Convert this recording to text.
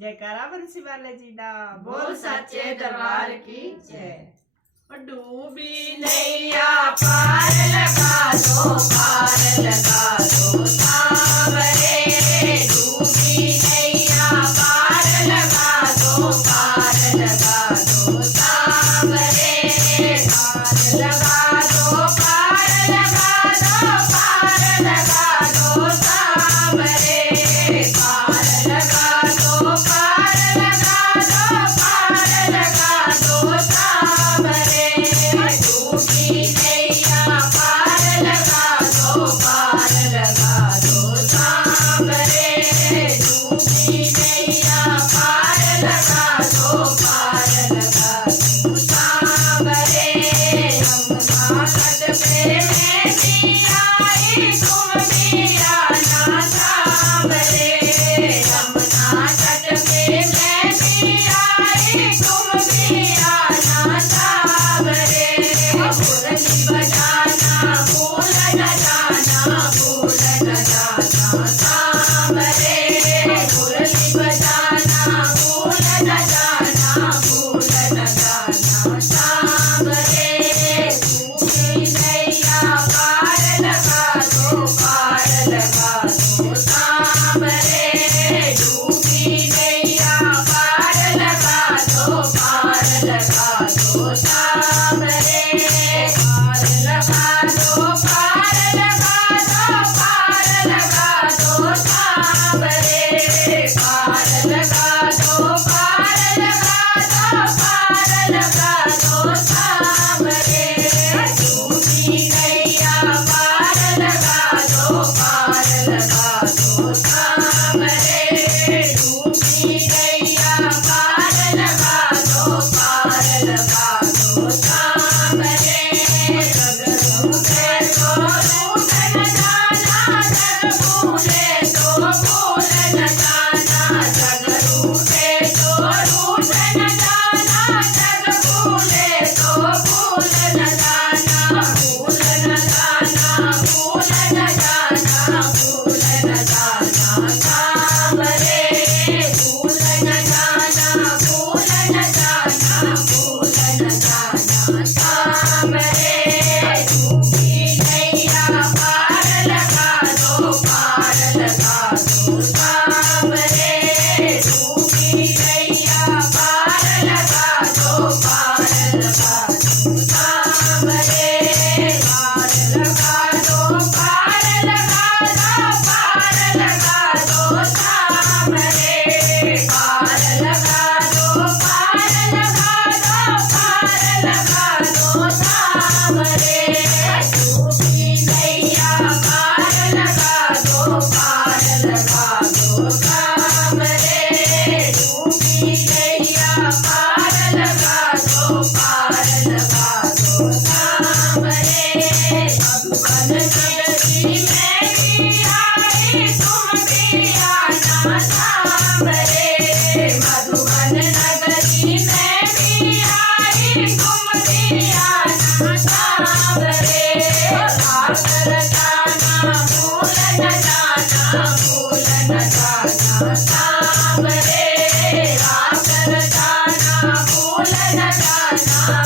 जयकारा बंसी वाले जी दा बोल सच्चे दरबार की जय। डूबी नैया पार लगा दो, पार लगा दो सांवरे। डूबी नैया पार लगा दो, पार लगा दो सांवरे। पार लगा दो, पार लगा दो, पार लगा दो सांवरे। पार लगा दो, पार लगा दो, पार लगा दो सांवरे। डूबी नैया पार लगा दो, पार लगा दो सांवरे। डूबी नैया पार लगा दो, पार लगा दो सांवरे। यमुना तट पे मैं भी आई, तुम भी आना सांवरे। यमुना तट पे मैं भी आई, तुम भी आना सांवरे। मुरली बजाना भूल न जाना, भूल न जाना सांवरे। मुरली बजाना भूल न जाना, भूल न जाना सांवरे। डूबी नैया पार लगा दो, पार लगा दो सांवरे। डूबी नैया पार लगा दो, पार लगा दो सांवरे। पार लगा दो, पार लगा दो, पार लगा दो सांवरे। पार लगा दो, पार लगा दो, पार लगा दो सांवरे। डूबी नैया पार लगा दो, पार लगा दो सांवरे। डूबी नैया पार लगा दो, पार लगा दो सांवरे। जग रूठे तो रूठ न जाना, जग भूले तो भूल न जाना। जग रूठे तो रूठ न जाना, जग भूले तो भूल न जाना। भूल न जाना, भूल न जाना, भूल न जाना सांवरे। भूल न जाना, भूल न जाना, भूल न जाना सांवरे। डूबी नैया पार लगा दो, पार लगा दो सांवरे। डूबी नैया पार लगा दो, पार लगा दो सांवरे। पार लगा दो, पार लगा दो, पार लगा दो सांवरे। पार लगा दो, पार लगा दो, पार लगा दो सांवरे। डूबी नैया पार लगा दो, पार लगा दो सांवरे। डूबी नैया पार लगा दो, पार लगा दो सांवरे। मधुबन नगरी में भी आई, तुम भी आना सांवरे। मधुबन नगरी में भी आई, तुम भी आना सांवरे। रास रचाना भूल न जाना, भूल न जाना सांवरे। रास रचाना भूल न जाना,